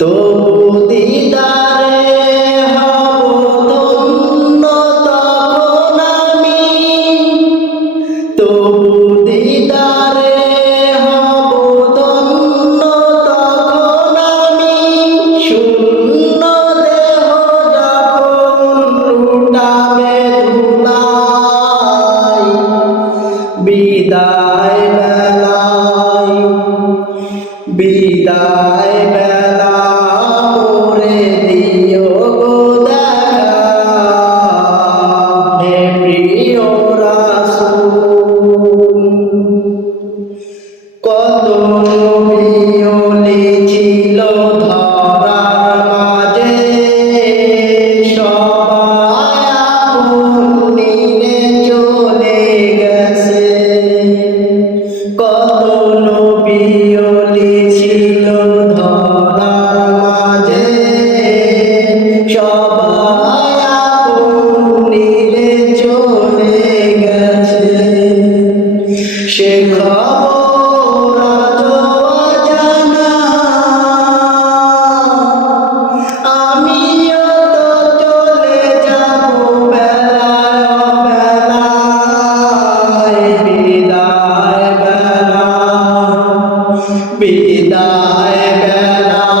তবু দিদারে হব ধন্য তখন আমি, তবু দিদারে হব ধন্য তখন আমি, শূন্য দেহ যখন লুটাবে ধুলাই, বিদায় বেলায়, বিদায় বেলা মোরে দিও গো দেখা, হে প্রিয় রাসূল। কত নবী ওলি ছিল ধরার মাঝে, সবাই আপন নিয়ে চলে গেছে। কত নবী ওলি ছিল ধরার মাঝে, সবাই আপন নিয়ে চলে গেছে। সে খবর আজও অজানা, আমিও তো চলে যাব বেলায় বেলায়, বিদায় বেলা, বিদায় বেলা